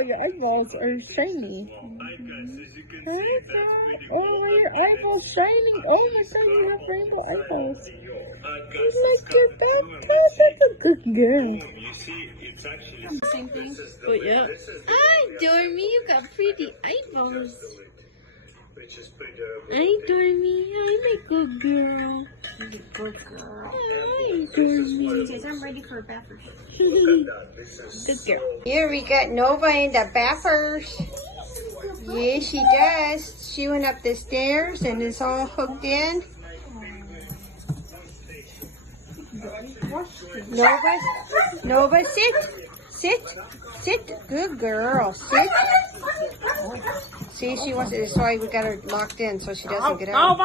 your eyeballs are shiny. Oh, your eyeballs shining. Oh my god, you have rainbow eyeballs. You like your bathtub? That's a good girl. Same thing. But yeah. Hi, Dormy. You got pretty eyeballs. Hi, Dormy. Hi, my good girl. Good girl. Hi, Dormy. Okay, so I'm ready for a bath. Good girl. Here we got Nova in the bathers. Yeah, she does. She went up the stairs and is all hooked in. Nova, sit. Good girl, sit. See, she wants it. That's why we got her locked in so she doesn't get out.